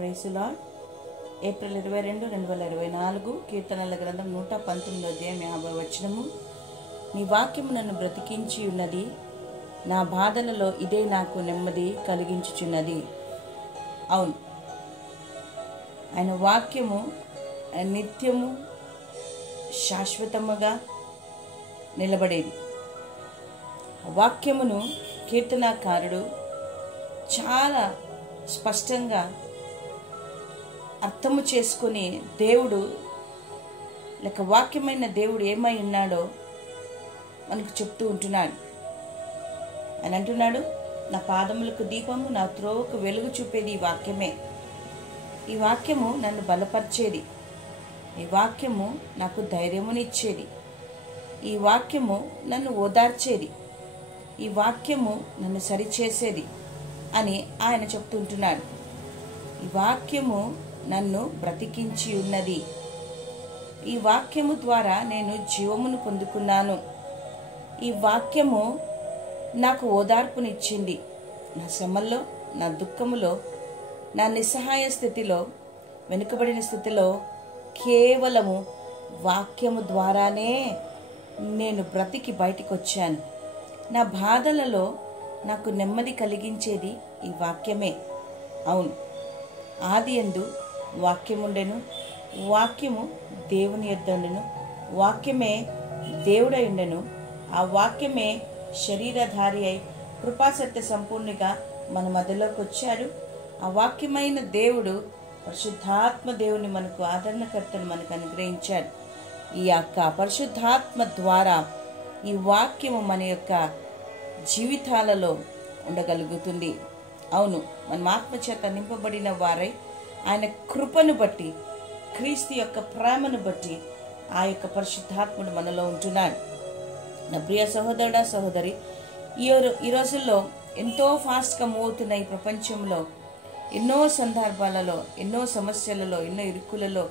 Praise the lord. April 22, 2024 కీర్తనల గ్రంథం 119 అధ్యాయం 50 వచనము. నీ వాక్యము నన్ను బ్రతికించి ఉన్నది, నా బాధలలో ఇదే నాకు నెమ్మది కలిగించుచున్నది. అవును, ఆయన వాక్యము నిత్యము శాశ్వతముగా నిలబడేది. వాక్యమును కీర్తనాకారుడు చాలా స్పష్టంగా అర్థము చేసుకుని దేవుడు లేక వాక్యమైన దేవుడు ఏమై ఉన్నాడో మనకు చెప్తూ ఉంటున్నాడు. అని అంటున్నాడు, నా పాదములకు దీపము, నా త్రోవకు వెలుగు చూపేది ఈ వాక్యమే. ఈ వాక్యము నన్ను బలపరిచేది, ఈ వాక్యము నాకు ధైర్యమునిచ్చేది, ఈ వాక్యము నన్ను ఓదార్చేది, ఈ వాక్యము నన్ను సరిచేసేది అని ఆయన చెప్తుంటున్నాడు. ఈ వాక్యము నన్ను బ్రతికించి ఉన్నది, ఈ వాక్యము ద్వారా నేను జీవమును పొందుకున్నాను, ఈ వాక్యము నాకు ఓదార్పునిచ్చింది. నా శ్రమల్లో, నా దుఃఖములో, నా నిస్సహాయ స్థితిలో, వెనుకబడిన స్థితిలో కేవలము వాక్యము ద్వారానే నేను బ్రతికి బయటికి వచ్చాను. నా బాధలలో నాకు నెమ్మది కలిగించేది ఈ వాక్యమే. అవును, ఆదియందు వాక్యముండెను, వాక్యము దేవుని యొద్ద ఉండెను, వాక్యమే దేవుడై ఉండెను, ఆ వాక్యమే శరీరధారి అయి కృపాసత్య సంపూర్ణిగా మన మధ్యలోకి వచ్చాడు. ఆ వాక్యమైన దేవుడు పరిశుద్ధాత్మ దేవుని మనకు ఆదరణకర్తను మనకు అనుగ్రహించాడు. ఈ యొక్క పరిశుద్ధాత్మ ద్వారా ఈ వాక్యము మన యొక్క జీవితాలలో ఉండగలుగుతుంది. అవును, మన ఆత్మచేత నింపబడిన వారై ఆయన కృపను బట్టి, క్రీస్తు యొక్క ప్రేమను బట్టి ఆ యొక్క పరిశుద్ధాత్ముడు మనలో ఉంటున్నాడు. నా ప్రియ సహోదరుడా, సహోదరి, ఈ రోజుల్లో ఎంతో ఫాస్ట్గా మూవ్ అవుతున్న ఈ ప్రపంచంలో ఎన్నో సందర్భాలలో, ఎన్నో సమస్యలలో, ఎన్నో ఇరుకులలో,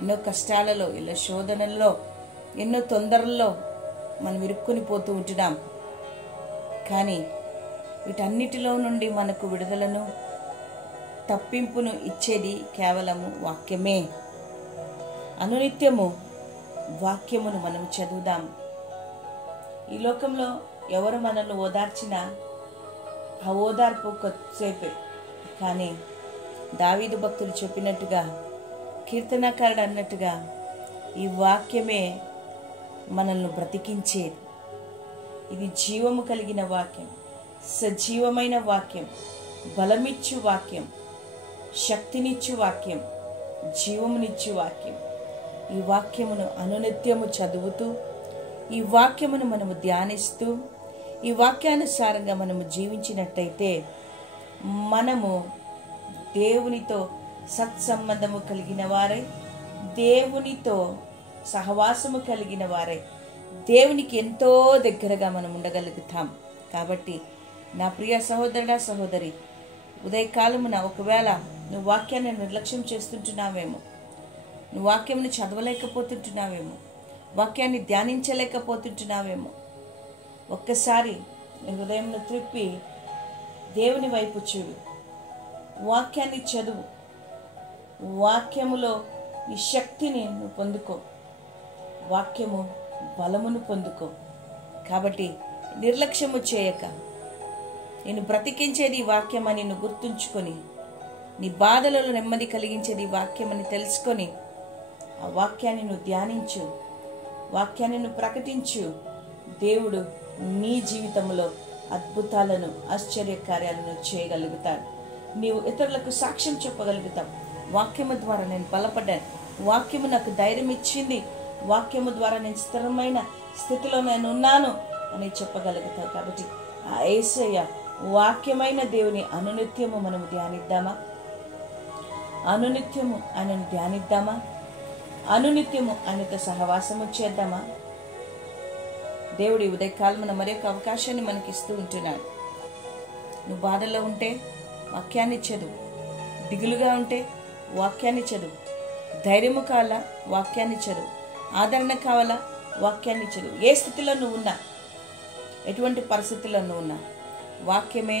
ఎన్నో కష్టాలలో, ఎన్నో శోధనల్లో, ఎన్నో తొందరల్లో మనం ఇరుక్కుని పోతూ ఉంటున్నాం. కానీ వీటన్నిటిలో నుండి మనకు విడుదలను, తప్పింపును ఇచ్చేది కేవలము వాక్యమే. అనునిత్యము వాక్యమును మనం చదువుదాం. ఈ లోకంలో ఎవరు మనల్ని ఓదార్చినా ఆ ఓదార్పు కొద్దిసేపే. కానీ దావీదు భక్తులు చెప్పినట్టుగా, కీర్తనకారుడు అన్నట్టుగా, ఈ వాక్యమే మనల్ని బ్రతికించేది. ఇది జీవము కలిగిన వాక్యం, సజీవమైన వాక్యం, బలమిచ్చు వాక్యం, శక్తినిచ్చు వాక్యం, జీవమునిచ్చు వాక్యం. ఈ వాక్యమును అనునిత్యము చదువుతూ, ఈ వాక్యమును మనము ధ్యానిస్తూ, ఈ వాక్యానుసారంగా మనము జీవించినట్టయితే మనము దేవునితో సత్సంబంధము కలిగిన వారై, దేవునితో సహవాసము కలిగిన వారై, దేవునికి ఎంతో దగ్గరగా మనం ఉండగలుగుతాం. కాబట్టి నా ప్రియ సహోదరుడా, సహోదరి, ఉదయకాలమున ఒకవేళ నువ్వు వాక్యాన్ని నిర్లక్ష్యం చేస్తుంటున్నావేమో, నువ్వు వాక్యంని చదవలేకపోతుంటున్నావేమో, వాక్యాన్ని ధ్యానించలేకపోతుంటున్నావేమో, ఒక్కసారి నీ హృదయంను త్రిప్పి దేవుని వైపు చూడు, వాక్యాన్ని చదువు, వాక్యములో నీ శక్తిని నువ్వు పొందుకో, వాక్యము బలమును పొందుకో. కాబట్టి నిర్లక్ష్యము చేయక, నేను బ్రతికించేది ఈ వాక్యమని నువ్వు గుర్తుంచుకొని, నీ బాధలలో నెమ్మది కలిగించేది ఈ వాక్యమని తెలుసుకొని, ఆ వాక్యాన్ని నువ్వు ధ్యానించు, వాక్యాన్ని నువ్వు ప్రకటించు. దేవుడు నీ జీవితంలో అద్భుతాలను, ఆశ్చర్య కార్యాలను చేయగలుగుతాడు. నీవు ఇతరులకు సాక్ష్యం చెప్పగలుగుతావు. వాక్యము ద్వారా నేను బలపడ్డాను, వాక్యము నాకు ధైర్యం ఇచ్చింది, వాక్యము ద్వారా నేను స్థిరమైన స్థితిలో నేను ఉన్నాను అని చెప్పగలుగుతావు. కాబట్టి ఆ యేసయ్య వాక్యమైన దేవుని అనునిత్యము మనము ధ్యానిద్దామా? అనునిత్యము ఆయనను ధ్యానిద్దామా? అనునిత్యము ఆయనతో సహవాసము చేద్దామా? దేవుడి ఉదయకాలమున మరొక అవకాశాన్ని మనకి ఇస్తూ ఉంటున్నాడు. నువ్వు బాధల్లో ఉంటే వాక్యాన్ని చదువు, దిగులుగా ఉంటే వాక్యాన్ని చదువు, ధైర్యము కావాలా వాక్యాన్ని చదువు, ఆదరణ కావాలా వాక్యాన్ని చదువు. ఏ స్థితిలో నువ్వు ఉన్నా, ఎటువంటి పరిస్థితుల్లో నువ్వు ఉన్నా, వాక్యమే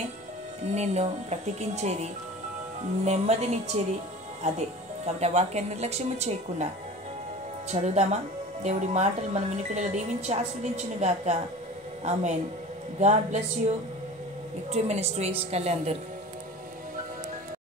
నిన్ను బ్రతికించేది, నెమ్మదినిచ్చేది అదే. కాబట్టి ఆ వాక్యాన్ని నిర్లక్ష్యము చేయకుండా చదువుదామా? దేవుడి మాటలు మనం వినికిడిలో దీవించి ఆస్వాదించునుగాక. Amen. God bless you. Victory ministries, Kalyan Durg.